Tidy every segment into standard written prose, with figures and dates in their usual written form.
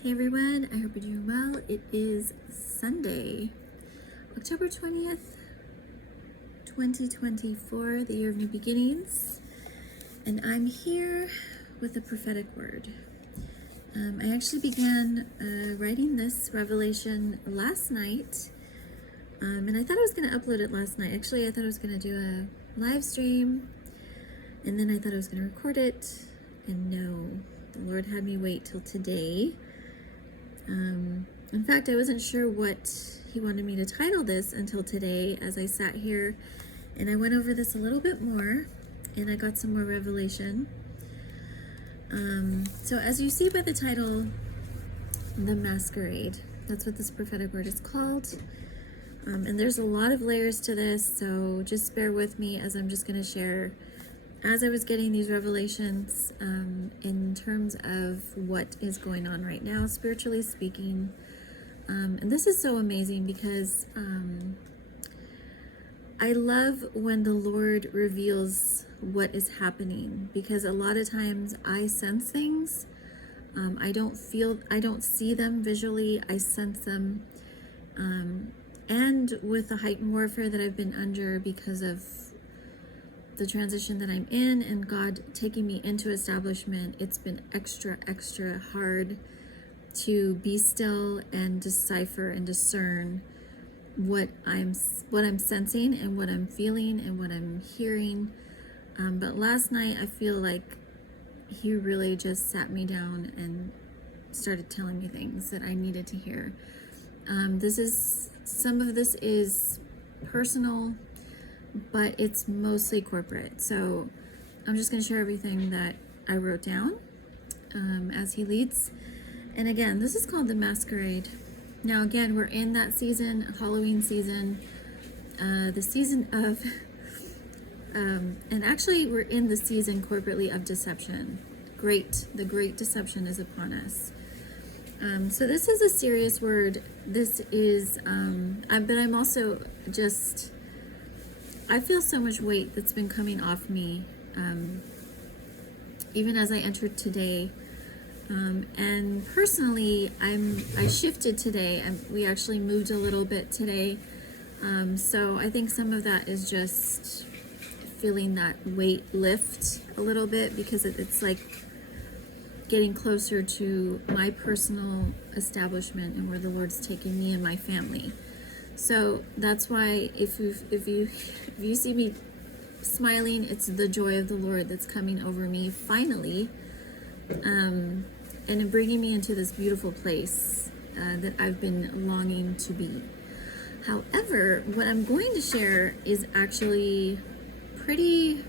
Hey everyone, I hope you're doing well. It is Sunday, October 20th, 2024, the year of new beginnings, and I'm here with a prophetic word. I actually began writing this revelation last night, and I thought I was going to upload it last night. Actually, I thought I was going to do a live stream, and then I thought I was going to record it, and no, the Lord had me wait till today. In fact, I wasn't sure what he wanted me to title this until today as I sat here and I went over this a little bit more and I got some more revelation. So as you see by the title, The Masquerade, that's what this prophetic word is called. And there's a lot of layers to this, so just bear with me as I'm just going to share as I was getting these revelations in terms of what is going on right now, spiritually speaking. And this is so amazing because I love when the Lord reveals what is happening, because a lot of times I sense things. I don't see them visually, I sense them. And with the heightened warfare that I've been under because of the transition that I'm in and God taking me into establishment, it's been extra hard to be still and decipher and discern what I'm sensing and what I'm feeling and what I'm hearing. But last night I feel like he really just sat me down and started telling me things that I needed to hear. Some of this is personal, but it's mostly corporate. So I'm just going to share everything that I wrote down as he leads. And again, this is called The Masquerade. Now again, we're in that season, Halloween season, the season of, and actually we're in the season corporately of deception. The great deception is upon us. So this is a serious word. This is, but I'm also just, I feel so much weight that's been coming off me, even as I entered today. And personally, I shifted today. We actually moved a little bit today. So I think some of that is just feeling that weight lift a little bit, because it's like getting closer to my personal establishment and where the Lord's taking me and my family. So that's why if you see me smiling, it's the joy of the Lord that's coming over me finally, and bringing me into this beautiful place that I've been longing to be. However, what I'm going to share is actually pretty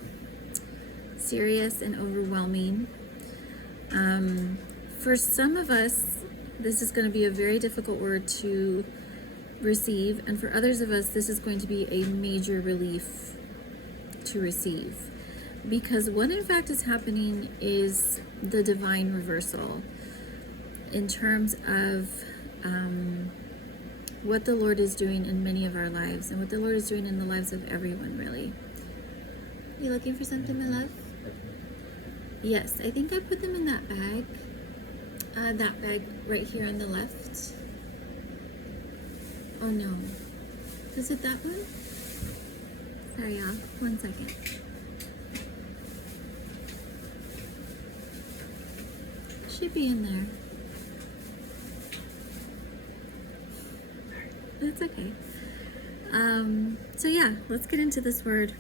serious and overwhelming. For some of us, this is going to be a very difficult word to receive, and for others of us, this is going to be a major relief to receive, because what in fact is happening is the divine reversal in terms of what the Lord is doing in many of our lives, and what the Lord is doing in the lives of everyone, really. You looking for something, my love? Yes, I think I put them in that bag. That bag right here on the left. Oh no. Is it that one? Sorry, y'all. 1 second. Should be in there. That's okay. So yeah, let's get into this word.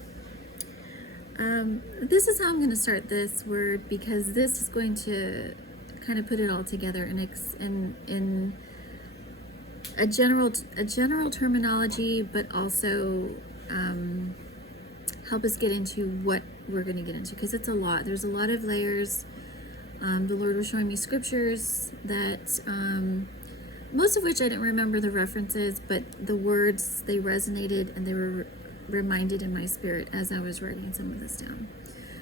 This is how I'm going to start this word, because this is going to kind of put it all together in a general terminology, but also help us get into what we're going to get into, because it's a lot. There's a lot of layers. The Lord was showing me scriptures that most of which I didn't remember the references, but the words, they resonated and they were reminded in my spirit as I was writing some of this down.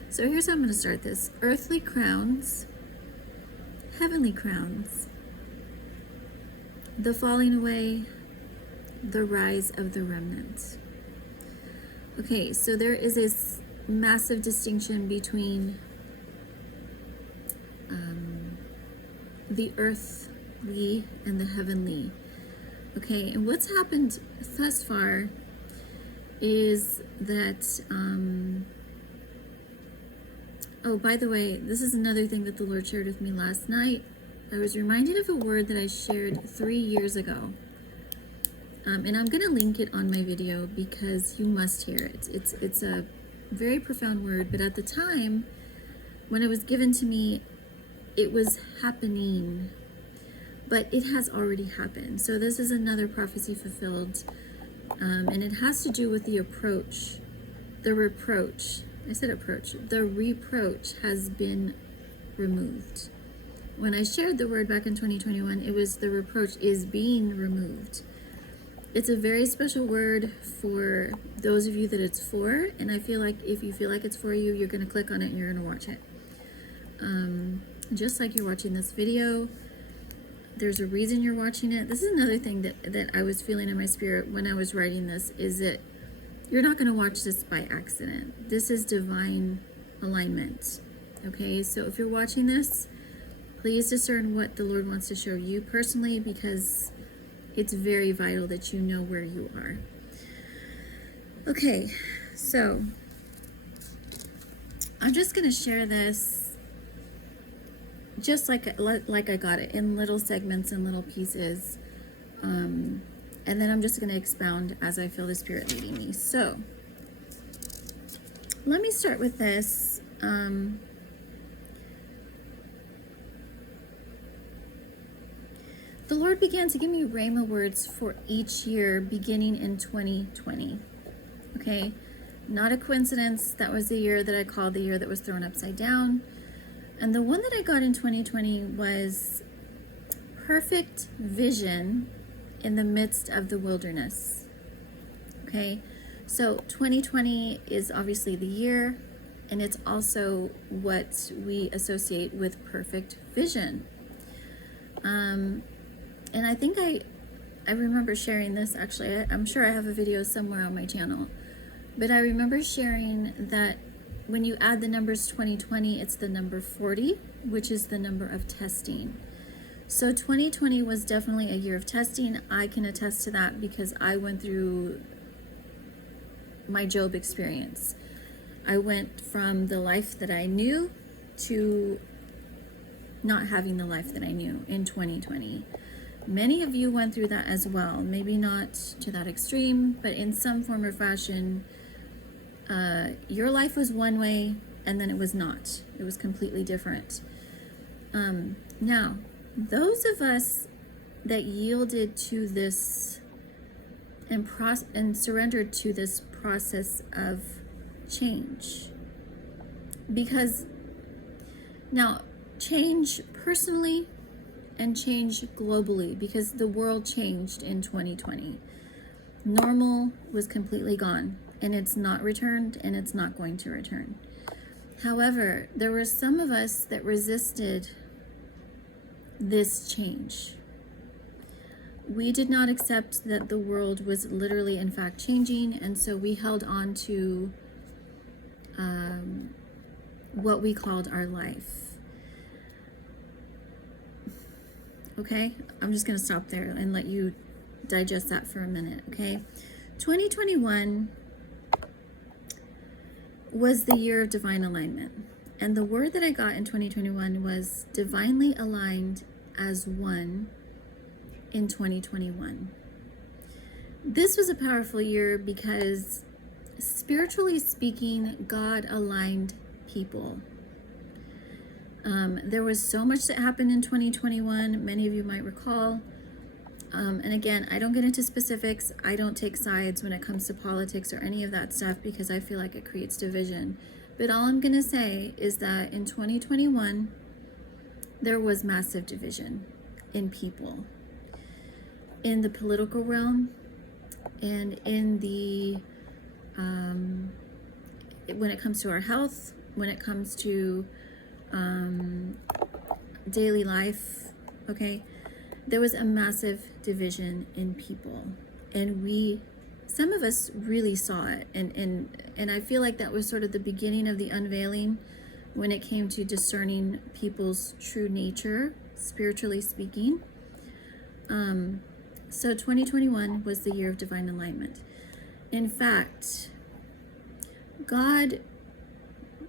So here's how I'm going to start this. Earthly crowns, heavenly crowns, the falling away, the rise of the remnant. Okay, so there is this massive distinction between the earth earthly and the heavenly. Okay, and what's happened thus far is that, oh, by the way, this is another thing that the Lord shared with me last night. I was reminded of a word that I shared 3 years ago. And I'm going to link it on my video because you must hear it. It's a very profound word, but at the time when it was given to me, it was happening, but it has already happened. So this is another prophecy fulfilled, and it has to do with the approach, the reproach. I said approach. The reproach has been removed. When I shared the word back in 2021, it was the reproach is being removed. It's a very special word for those of you that it's for, and I feel like if you feel like it's for you, you're going to click on it and you're going to watch it. Just like you're watching this video, there's a reason you're watching it. This is another thing that I was feeling in my spirit when I was writing this, is that you're not going to watch this by accident. This is divine alignment. Okay, so if you're watching this, please discern what the Lord wants to show you personally, because it's very vital that you know where you are. Okay, so I'm just going to share this just like I got it, in little segments and little pieces. And then I'm just going to expound as I feel the Spirit leading me. So let me start with this. The Lord began to give me rhema words for each year beginning in 2020. Okay, not a coincidence. That was the year that I called the year that was thrown upside down. And the one that I got in 2020 was perfect vision in the midst of the wilderness. Okay, so 2020 is obviously the year, and it's also what we associate with perfect vision. And I think I remember sharing this, actually. I'm sure I have a video somewhere on my channel, but I remember sharing that when you add the numbers 2020, it's the number 40, which is the number of testing. So 2020 was definitely a year of testing. I can attest to that because I went through my Job experience. I went from the life that I knew to not having the life that I knew in 2020. Many of you went through that as well. Maybe not to that extreme, but in some form or fashion, your life was one way and then it was not. It was completely different. Now, those of us that yielded to this and surrendered to this process of change, because now change personally and change globally, because the world changed in 2020. Normal was completely gone, and it's not returned, and it's not going to return. However, there were some of us that resisted this change. We did not accept that the world was literally, in fact, changing, and so we held on to what we called our life. Okay, I'm just going to stop there and let you digest that for a minute, okay? 2021 was the year of divine alignment. And the word that I got in 2021 was divinely aligned as one in 2021. This was a powerful year because, spiritually speaking, God aligned people. There was so much that happened in 2021. Many of you might recall. And again, I don't get into specifics. I don't take sides when it comes to politics or any of that stuff because I feel like it creates division. But all I'm going to say is that in 2021, there was massive division in people, in the political realm, and in the, when it comes to our health, when it comes to daily life, okay? There was a massive division in people, and some of us really saw it, and I feel like that was sort of the beginning of the unveiling when it came to discerning people's true nature, spiritually speaking. So 2021 was the year of divine alignment. In fact, God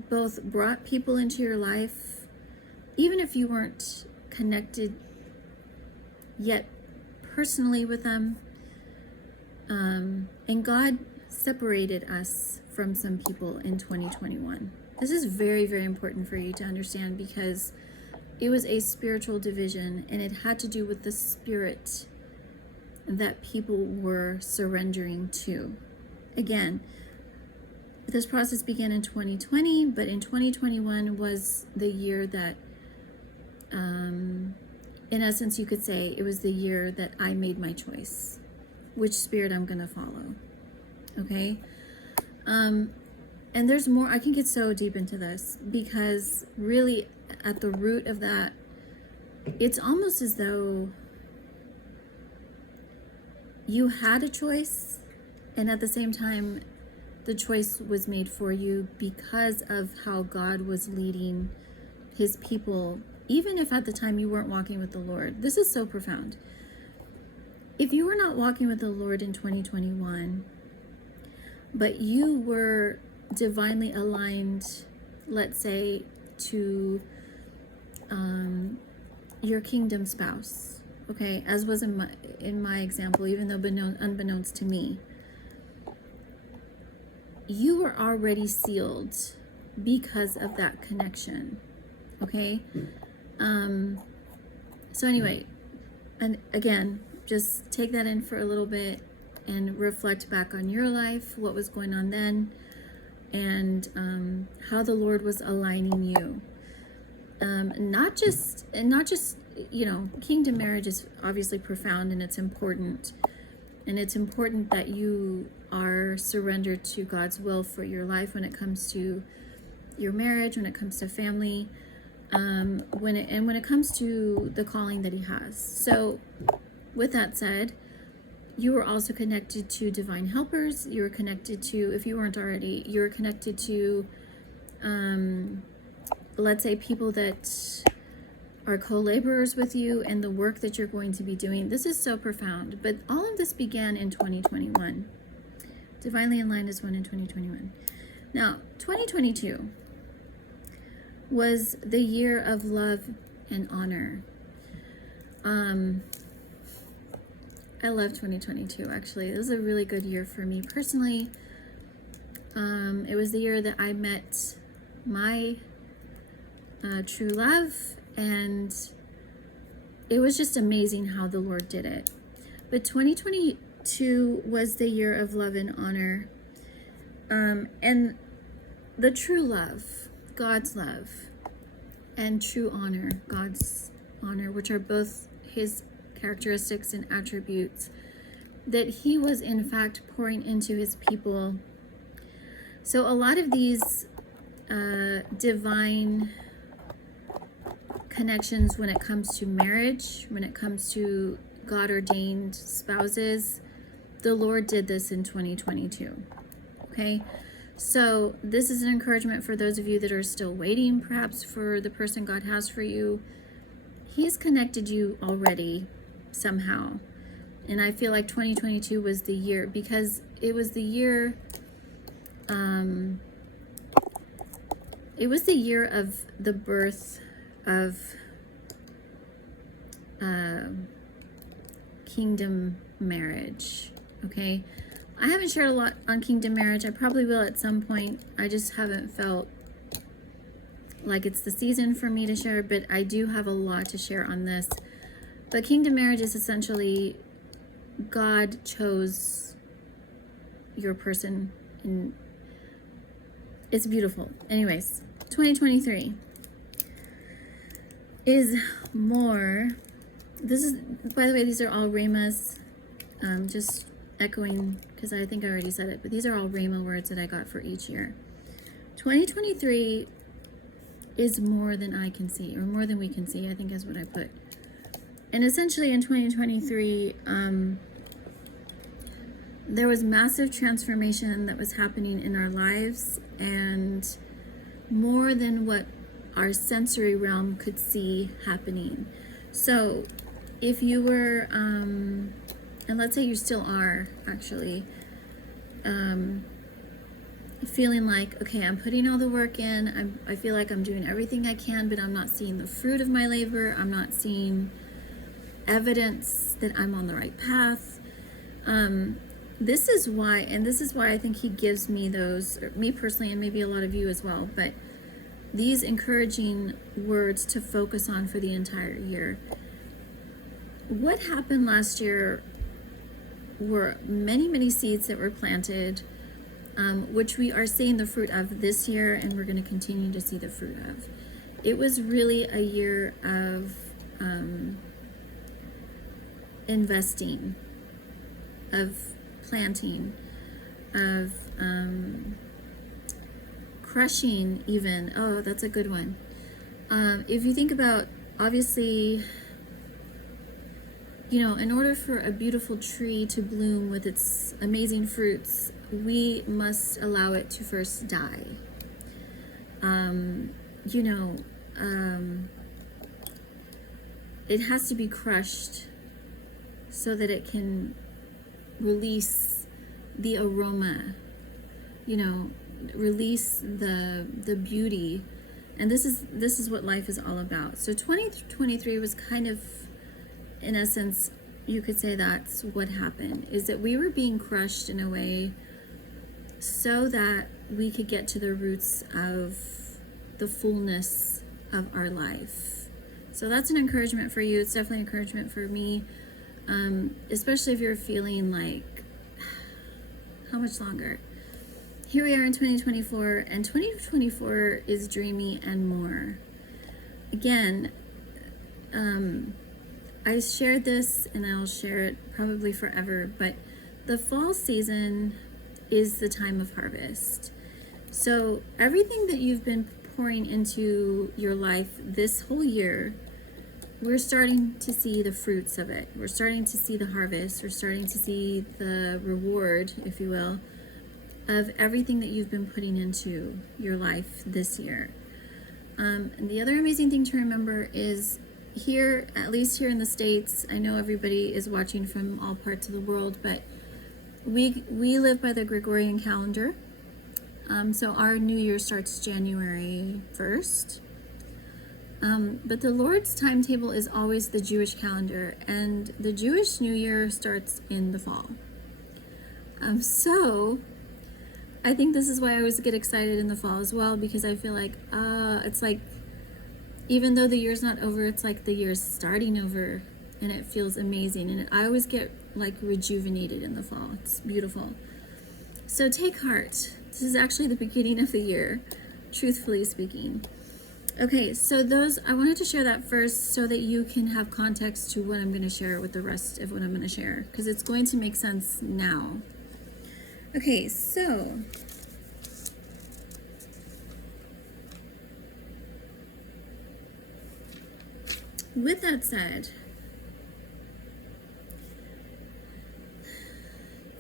both brought people into your life, even if you weren't connected yet personally with them, and God separated us from some people in 2021. This is very, very important for you to understand, because it was a spiritual division, and it had to do with the spirit that people were surrendering to. Again, this process began in 2020, but in 2021 was the year that, in essence, you could say it was the year that I made my choice, which spirit I'm going to follow. Okay? And there's more. I can get so deep into this, because really at the root of that, it's almost as though you had a choice, and at the same time, the choice was made for you because of how God was leading his people, even if at the time you weren't walking with the Lord. This is so profound. If you were not walking with the Lord in 2021, but you were divinely aligned, let's say, to your kingdom spouse, okay, as was in my example, even though unbeknownst to me, you were already sealed because of that connection, okay? So anyway, and again, just take that in for a little bit and reflect back on your life, what was going on then, and how the Lord was aligning you. Not just, you know, kingdom marriage is obviously profound, and it's important. And it's important that you are surrendered to God's will for your life when it comes to your marriage, when it comes to family, when it comes to the calling that he has. So with that said, you were also connected to divine helpers. You were connected to, if you weren't already, you were connected to, let's say, people that are co-laborers with you and the work that you're going to be doing. This is so profound, but all of this began in 2021. Divinely aligned is one in 2021. Now, 2022 was the year of love and honor. I love 2022, actually. It was a really good year for me personally. It was the year that I met my true love, and it was just amazing how the Lord did it. But 2022 was the year of love and honor, and the true love, God's love, and true honor, God's honor, which are both his characteristics and attributes that he was in fact pouring into his people. So a lot of these divine connections, when it comes to marriage, when it comes to God ordained spouses, the Lord did this in 2022. Okay, so this is an encouragement for those of you that are still waiting perhaps for the person God has for you. He's connected you already somehow, and I feel like 2022 was the year, because it was the year of the birth of kingdom marriage. Okay, I haven't shared a lot on kingdom marriage. I probably will at some point. I just haven't felt like it's the season for me to share, but I do have a lot to share on this. But kingdom marriage is essentially God chose your person, and it's beautiful. Anyways, 2023 is more. This is, by the way, these are all Rhemas. Just echoing, because I think I already said it, but these are all Rhema words that I got for each year. 2023 is more than I can see, or more than we can see, I think is what I put. And essentially in 2023, there was massive transformation that was happening in our lives, and more than what our sensory realm could see happening. So if you were, and let's say you still are actually, feeling like, okay, I'm putting all the work in, I feel like I'm doing everything I can, but I'm not seeing the fruit of my labor, I'm not seeing evidence that I'm on the right path. This is why I think he gives me those, me personally, and maybe a lot of you as well, but these encouraging words to focus on for the entire year. What happened last year were many seeds that were planted, which we are seeing the fruit of this year, and we're going to continue to see the fruit of. It was really a year of investing, of planting, of crushing even. Oh, that's a good one. If you think about, obviously, you know, in order for a beautiful tree to bloom with its amazing fruits, we must allow it to first die. You know, it has to be crushed so that it can release the aroma, you know, release the beauty. And this is what life is all about. So 2023 was kind of, in essence, you could say that's what happened, is that we were being crushed in a way so that we could get to the roots of the fullness of our life. So that's an encouragement for you. It's definitely an encouragement for me, especially if you're feeling like, how much longer? Here we are in 2024, and 2024 is dreamy and more. Again, I shared this, and I'll share it probably forever, but the fall season is the time of harvest. So everything that you've been pouring into your life this whole year, we're starting to see the fruits of it. We're starting to see the harvest. We're starting to see the reward, if you will, of everything that you've been putting into your life this year. And the other amazing thing to remember is here, at least here in the States, I know everybody is watching from all parts of the world, but we live by the Gregorian calendar. So our new year starts January 1st. But the Lord's timetable is always the Jewish calendar, and the Jewish New Year starts in the fall. So I think this is why I always get excited in the fall as well, because I feel like it's like, even though the year's not over, it's like the year's starting over, and it feels amazing. And I always get like rejuvenated in the fall. It's beautiful. So take heart. This is actually the beginning of the year, truthfully speaking. Okay, so I wanted to share that first so that you can have context to what I'm going to share with the rest of what I'm going to share, because it's going to make sense now. Okay, so with that said,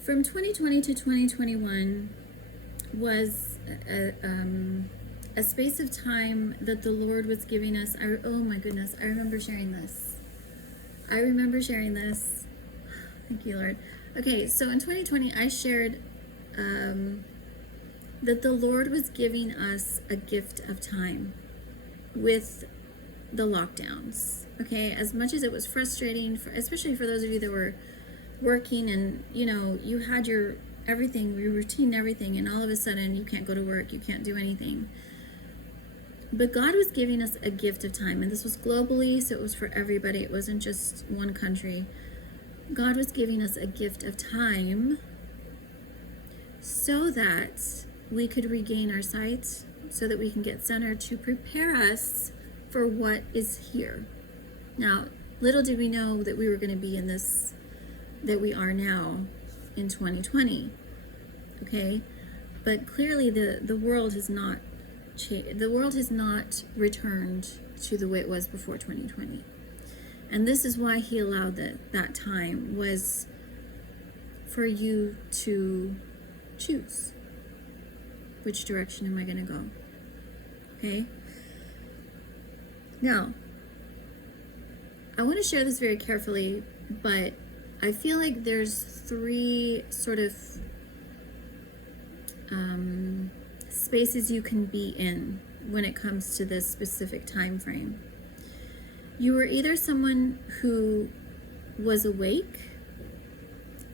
from 2020 to 2021 was a space of time that the Lord was giving us. Oh my goodness, I remember sharing this. Thank you, Lord. Okay, so in 2020, I shared that the Lord was giving us a gift of time with the lockdowns. Okay, as much as it was frustrating, especially for those of you that were working and, you know, you had your everything, your routine, everything, and all of a sudden you can't go to work, you can't do anything. But God was giving us a gift of time, and this was globally, so it was for everybody. It wasn't just one country. God was giving us a gift of time so that we could regain our sight, so that we can get centered to prepare us for what is here. Now, little did we know that we were going to be in this, that we are now in 2020. Okay? But clearly the world has not changed. The world has not returned to the way it was before 2020. And this is why he allowed that time, was for you to choose. Which direction am I going to go? Okay? Now, I want to share this very carefully, but I feel like there's three sort of spaces you can be in when it comes to this specific time frame. You were either someone who was awake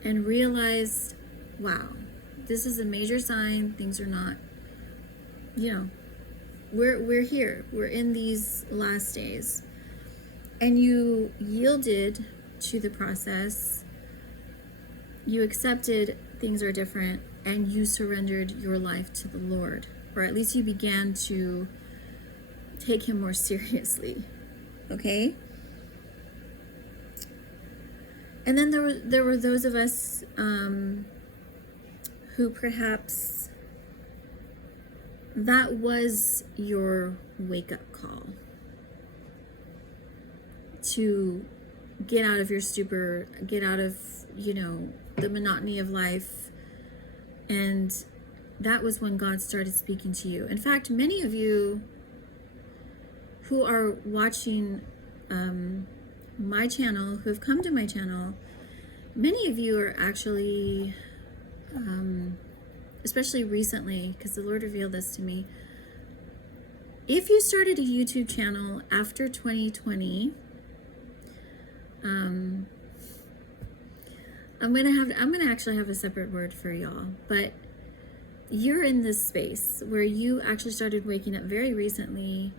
and realized, wow, this is a major sign, things are not, we're here, we're in these last days, and you yielded to the process, you accepted things are different, and you surrendered your life to the Lord, or at least you began to take him more seriously. Okay? And then there were those of us who perhaps that was your wake-up call to get out of your stupor, get out of, the monotony of life. And that was when God started speaking to you. In fact, many of you who are watching my channel, who have come to my channel, many of you are actually, especially recently, because the Lord revealed this to me, if you started a YouTube channel after 2020, I'm gonna actually have a separate word for y'all, but you're in this space where you actually started waking up very recently.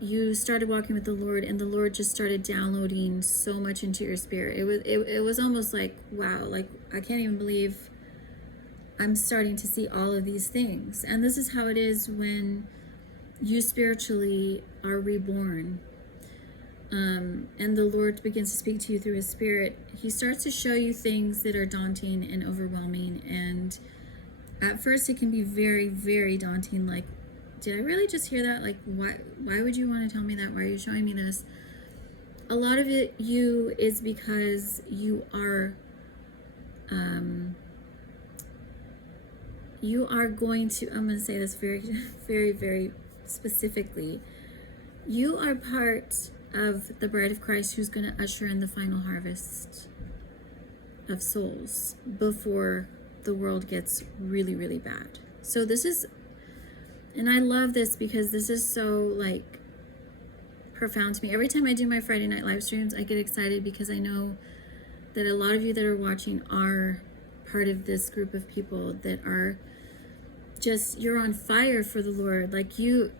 You started walking with the Lord, and the Lord just started downloading so much into your spirit. It was almost like, wow, like I can't even believe I'm starting to see all of these things. And this is how it is when you spiritually are reborn. And the Lord begins to speak to you through his spirit. He starts to show you things that are daunting and overwhelming. And at first it can be very, very daunting. Like, did I really just hear that? Like, why would you want to tell me that? Why are you showing me this? A lot of it is because you are going to, I'm going to say this very, very, very specifically. You are part of the bride of Christ who's going to usher in the final harvest of souls before the world gets really, really bad. So this is, and I love this because this is so like profound to me. Every time I do my Friday night live streams, I get excited because I know that a lot of you that are watching are part of this group of people that are just, you're on fire for the Lord. Like you,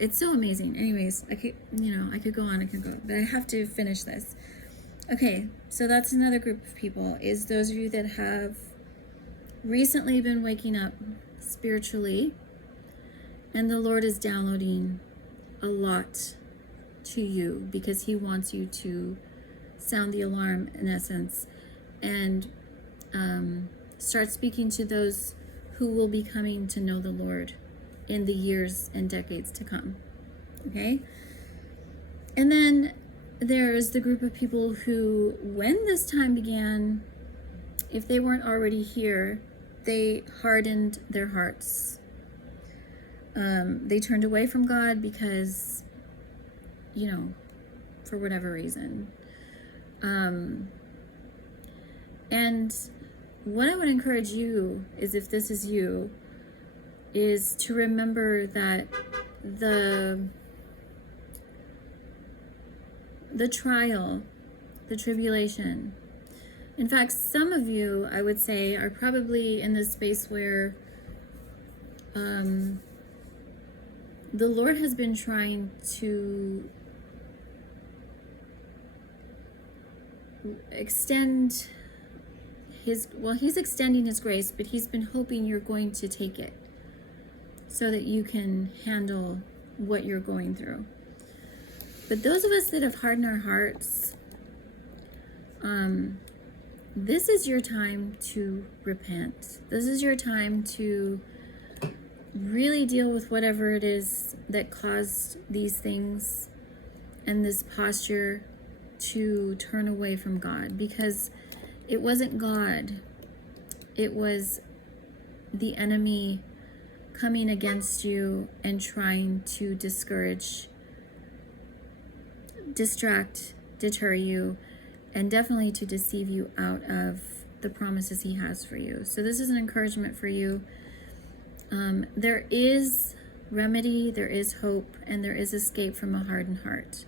it's so amazing. Anyways, I could go on, but I have to finish this. Okay, so that's another group of people, is those of you that have recently been waking up spiritually, and the Lord is downloading a lot to you because he wants you to sound the alarm, in essence, and start speaking to those who will be coming to know the Lord in the years and decades to come. Okay? And then there's the group of people who, when this time began, if they weren't already here, they hardened their hearts. They turned away from God because, for whatever reason. And what I would encourage you is, if this is you, is to remember that the trial, the tribulation. In fact, some of you, I would say, are probably in this space where the Lord has been trying to extend he's extending his grace, but he's been hoping you're going to take it so that you can handle what you're going through. But those of us that have hardened our hearts, this is your time to repent. This is your time to really deal with whatever it is that caused these things and this posture to turn away from God, because it wasn't God. It was the enemy coming against you and trying to discourage, distract, deter you and definitely to deceive you out of the promises he has for you. So this is an encouragement for you. There is remedy, there is hope, and there is escape from a hardened heart.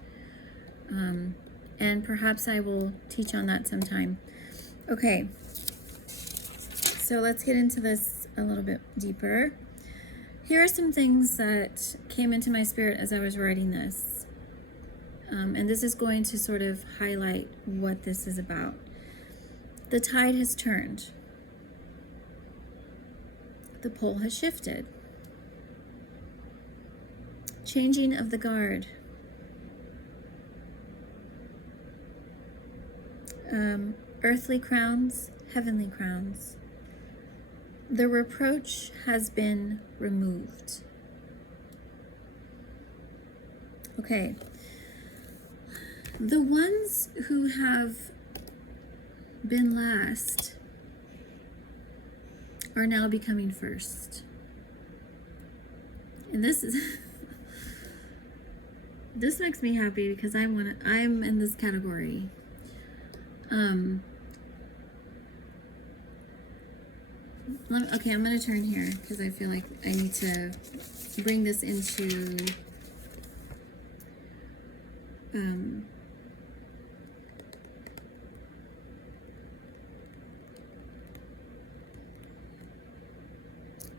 And perhaps I will teach on that sometime. Okay, so let's get into this a little bit deeper. Here are some things that came into my spirit as I was writing this. And this is going to sort of highlight what this is about. The tide has turned. The pole has shifted. Changing of the guard. Earthly crowns, heavenly crowns. The reproach has been removed. Okay. The ones who have been last are now becoming first. And this is this makes me happy because I'm in this category. Okay, I'm going to turn here because I feel like I need to bring this into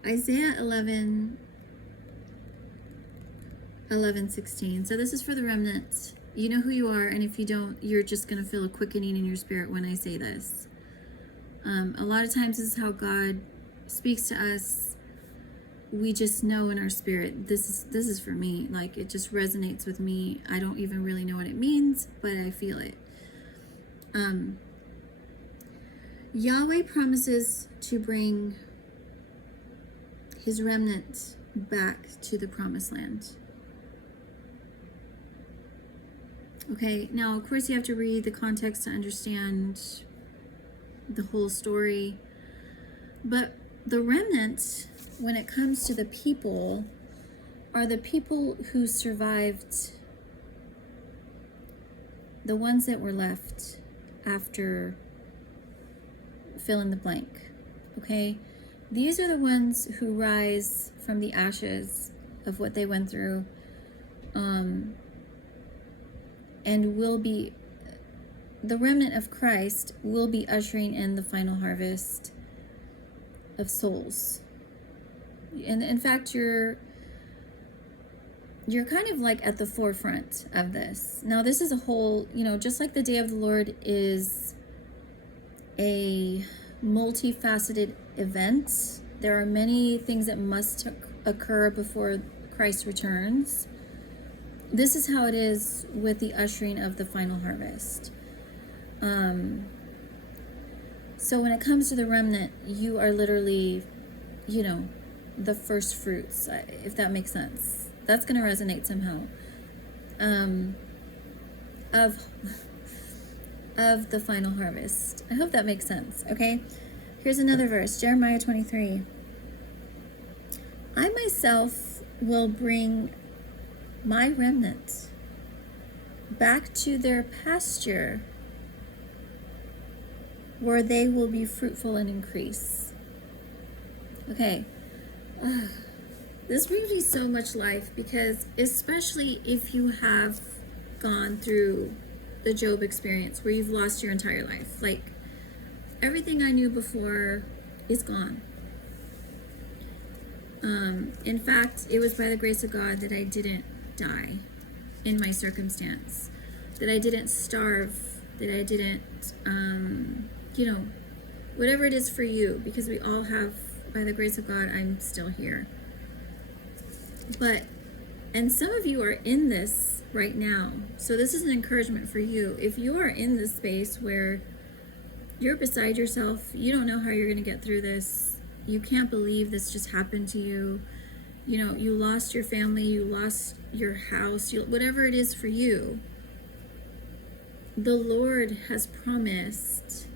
Isaiah 11:16. So this is for the remnant. You know who you are, and if you don't, you're just going to feel a quickening in your spirit when I say this. A lot of times this is how God speaks to us. We just know in our spirit, this is for me. Like, it just resonates with me. I don't even really know what it means, but I feel it. Yahweh promises to bring his remnant back to the promised land. Okay, now of course you have to read the context to understand the whole story. But the remnant, when it comes to the people, are the people who survived, the ones that were left after fill in the blank. Okay? These are the ones who rise from the ashes of what they went through, and will be, the remnant of Christ will be ushering in the final harvest of souls. And in fact, you're kind of like at the forefront of this. Now, this is a whole, just like the day of the Lord is a multifaceted event. There are many things that must occur before Christ returns. This is how it is with the ushering of the final harvest. So when it comes to the remnant, you are literally, the first fruits, if that makes sense. That's going to resonate somehow. Of the final harvest. I hope that makes sense. Okay. Here's another verse, Jeremiah 23. I myself will bring my remnant back to their pasture, where they will be fruitful and increase. Okay. This brings me so much life, because especially if you have gone through the Job experience where you've lost your entire life. Like, everything I knew before is gone. In fact, it was by the grace of God that I didn't die in my circumstance, that I didn't starve, that I didn't, whatever it is for you, because we all have, by the grace of God, I'm still here. And some of you are in this right now. So this is an encouragement for you. If you are in this space where you're beside yourself, you don't know how you're going to get through this, you can't believe this just happened to you, you lost your family, you lost your house, whatever it is for you, the Lord has promised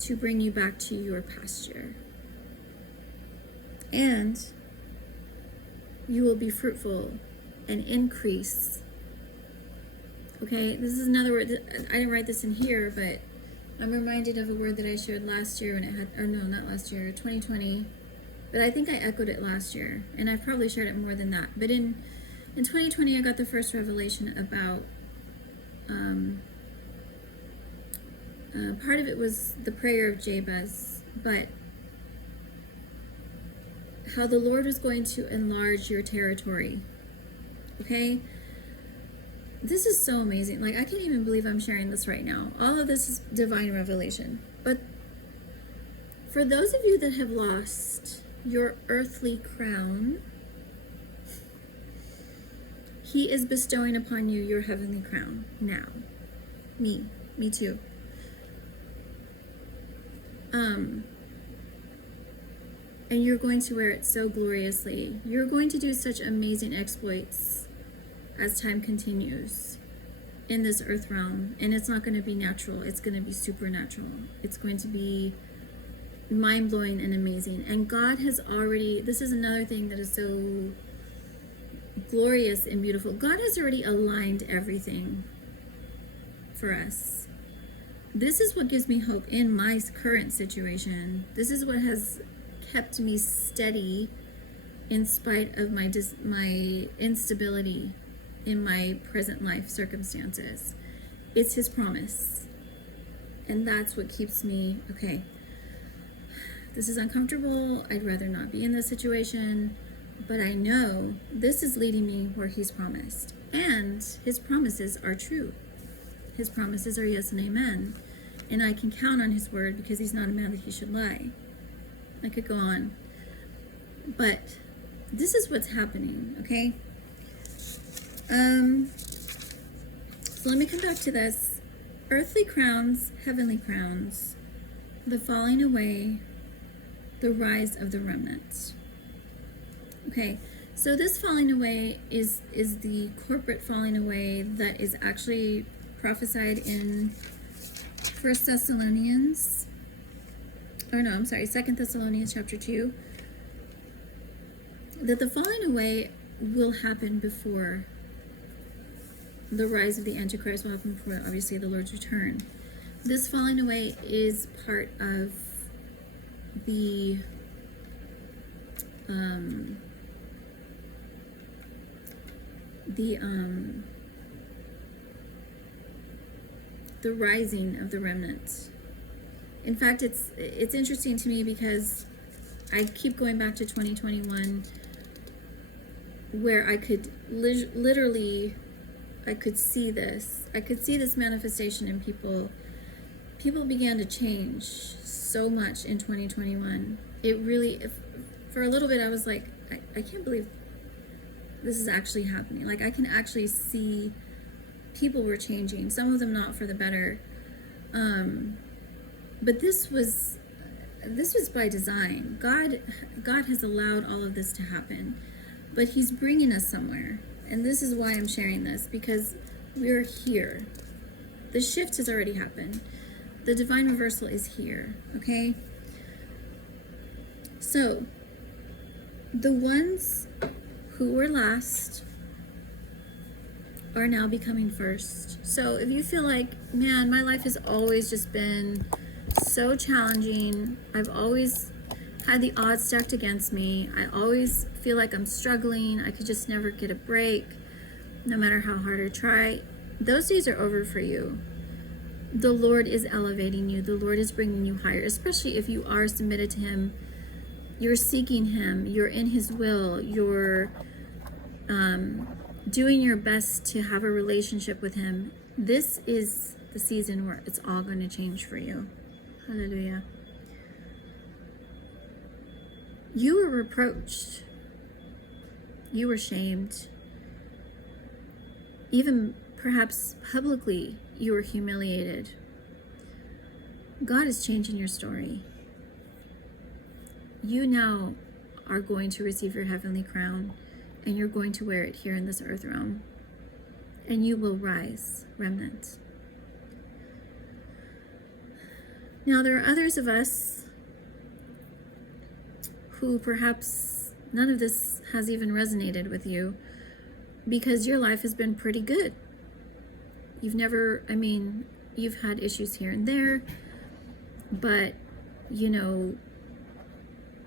to bring you back to your pasture. And you will be fruitful and increase Okay, this is another word that I didn't write this in here, but I'm reminded of a word that I shared last year when it had, or no, not last year, 2020. But I think I echoed it last year, and I probably shared it more than that. But in 2020, I got the first revelation about, part of it was the prayer of Jabez, but how the Lord was going to enlarge your territory. Okay? This is so amazing. Like, I can't even believe I'm sharing this right now. All of this is divine revelation. But for those of you that have lost your earthly crown, He is bestowing upon you your heavenly crown now. Me too. And you're going to wear it so gloriously. You're going to do such amazing exploits as time continues in this earth realm. And it's not going to be natural. It's going to be supernatural. It's going to be mind-blowing and amazing. And God has already, this is another thing that is so glorious and beautiful. God has already aligned everything for us. This is what gives me hope in my current situation. This is what has kept me steady in spite of my instability in my present life circumstances. It's His promise. And that's what keeps me, okay, this is uncomfortable. I'd rather not be in this situation, but I know this is leading me where He's promised. And His promises are true. His promises are yes and amen. And I can count on His word because He's not a man that He should lie. I could go on. But this is what's happening, okay? So let me come back to this. Earthly crowns, heavenly crowns, the falling away, the rise of the remnant. Okay, so this falling away is the corporate falling away that is actually prophesied in 1 Thessalonians, or no, I'm sorry, 2 Thessalonians chapter 2, that the falling away will happen before the rise of the Antichrist, will happen before, obviously, the Lord's return. This falling away is part of the rising of the remnant. In fact, it's interesting to me because I keep going back to 2021, where I could literally, I could see this. I could see this manifestation in people. People began to change so much in 2021. It really, for a little bit, I was like, I can't believe this is actually happening. Like, I can actually see people were changing. Some of them not for the better. But this was by design. God has allowed all of this to happen. But He's bringing us somewhere. And this is why I'm sharing this, because we're here. The shift has already happened. The divine reversal is here, okay? So, the ones who were last are now becoming first. So if you feel like, man, my life has always just been so challenging, I've always had the odds stacked against me, I always feel like I'm struggling, I could just never get a break, no matter how hard I try, those days are over for you. The Lord is elevating you. The Lord is bringing you higher, especially if you are submitted to Him. You're seeking Him. You're in His will. You're doing your best to have a relationship with Him. This is the season where it's all going to change for you. Hallelujah. You were reproached. You were shamed. Even perhaps publicly, you were humiliated. God is changing your story. You now are going to receive your heavenly crown, and you're going to wear it here in this earth realm. And you will rise, remnant. Now, there are others of us who perhaps none of this has even resonated with you, because your life has been pretty good. You've never, I mean, you've had issues here and there, but, you know,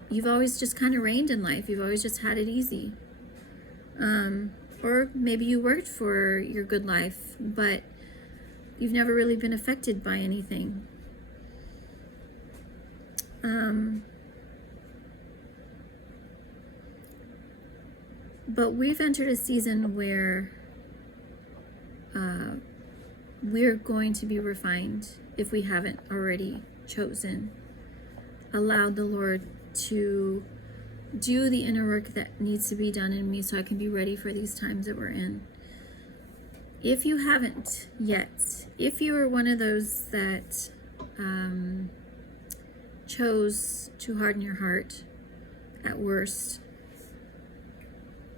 you've always just kind of reigned in life. You've always just had it easy. Or maybe you worked for your good life, but you've never really been affected by anything. But we've entered a season where we're going to be refined if we haven't already chosen, allowed the Lord to do the inner work that needs to be done in me so I can be ready for these times that we're in. If you haven't yet, if you are one of those that chose to harden your heart at worst,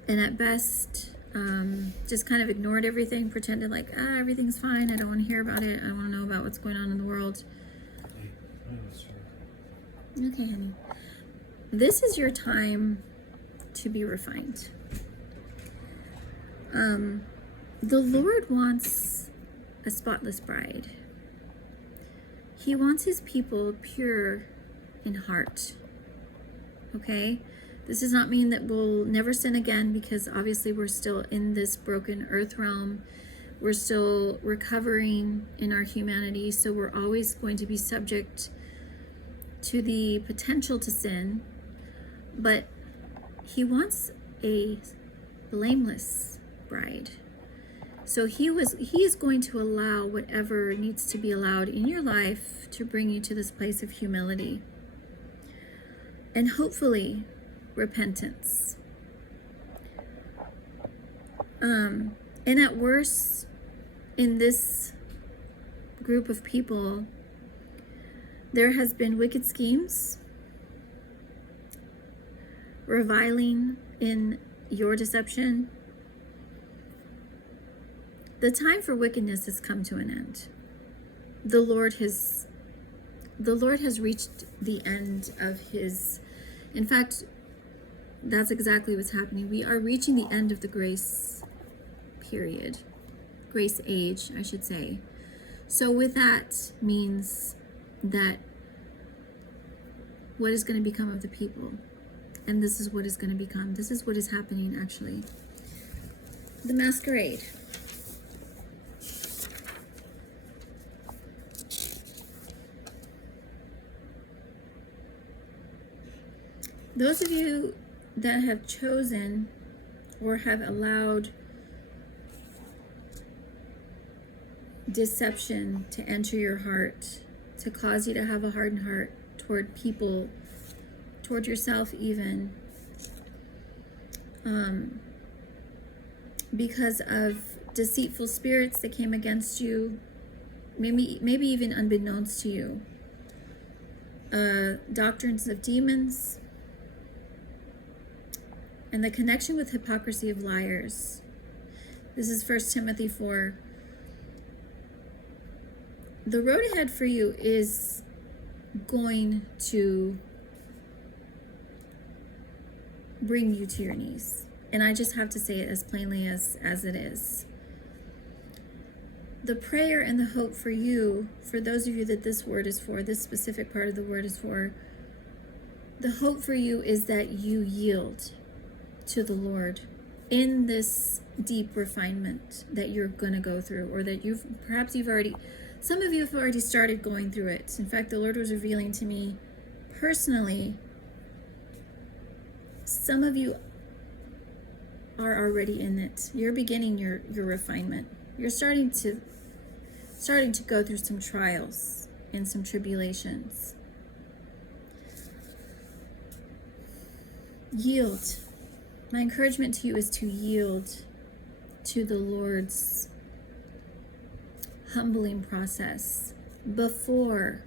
and at best just kind of ignored everything, pretended like, everything's fine, I don't want to hear about it, I don't want to know about what's going on in the world. Okay, honey. This is your time to be refined. The Lord wants a spotless bride. He wants his people pure in heart. Okay? This does not mean that we'll never sin again, because obviously we're still in this broken earth realm. We're still recovering in our humanity, so we're always going to be subject to the potential to sin. But he wants a blameless bride. So he is going to allow whatever needs to be allowed in your life to bring you to this place of humility. And hopefully repentance. And at worst, in this group of people, there has been wicked schemes, reviling in your deception. The time for wickedness has come to an end. The Lord has reached the end of his. In fact, that's exactly what's happening. We are reaching the end of the grace period, grace age, I should say. So with that means that what is going to become of the people? And this is what is going to become. This is what is happening, actually. The Masquerade. Those of you that have chosen or have allowed deception to enter your heart, to cause you to have a hardened heart toward people, toward yourself even, because of deceitful spirits that came against you, maybe even unbeknownst to you, doctrines of demons, and the connection with hypocrisy of liars. This is 1 Timothy 4. The road ahead for you is going to bring you to your knees. And I just have to say it as plainly as it is. The prayer and the hope for you, for those of you that this word is for, this specific part of the word is for, the hope for you is that you yield to the Lord in this deep refinement that you're going to go through, or that some of you have already started going through it. In fact, the Lord was revealing to me personally, some of you are already in it. You're beginning your refinement. You're starting to go through some trials and some tribulations. Yield. My encouragement to you is to yield to the Lord's humbling process before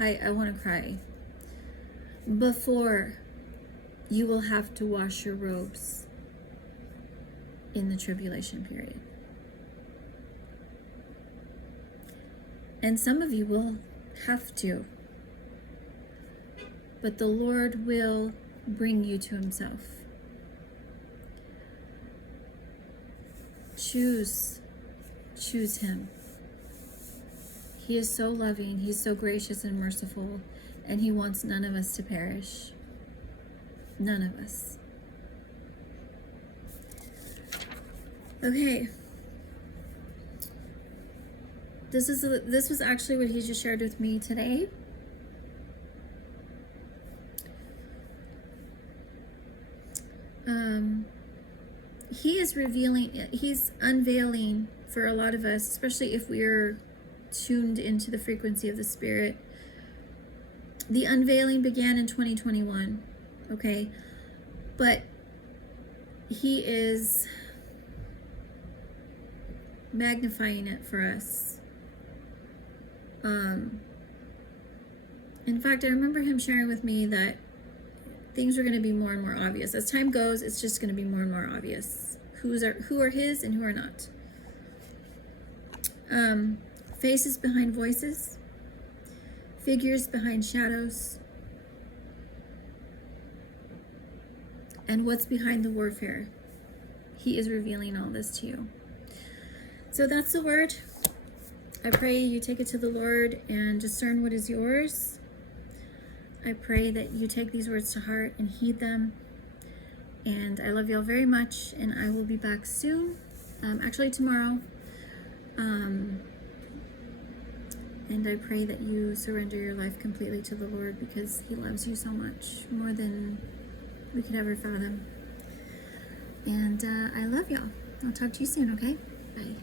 I want to cry. Before you will have to wash your robes in the tribulation period. And some of you will have to. but the Lord will bring you to himself. Choose him. He is so loving, he's so gracious and merciful, and he wants none of us to perish. None of us. Okay. This was actually what he just shared with me today. He is revealing, he's unveiling for a lot of us, especially if we're tuned into the frequency of the Spirit. The unveiling began in 2021, okay? But he is magnifying it for us. In fact, I remember him sharing with me that things are going to be more and more obvious. As time goes, it's just going to be more and more obvious who are his and who are not. Faces behind voices, figures behind shadows, and what's behind the warfare. He is revealing all this to you. So that's the word. I pray you take it to the Lord and discern what is yours. I pray that you take these words to heart and heed them. And I love you all very much, and I will be back soon, actually tomorrow. And I pray that you surrender your life completely to the Lord, because he loves you so much, more than we could ever fathom. And I love y'all. I'll talk to you soon, okay? Bye.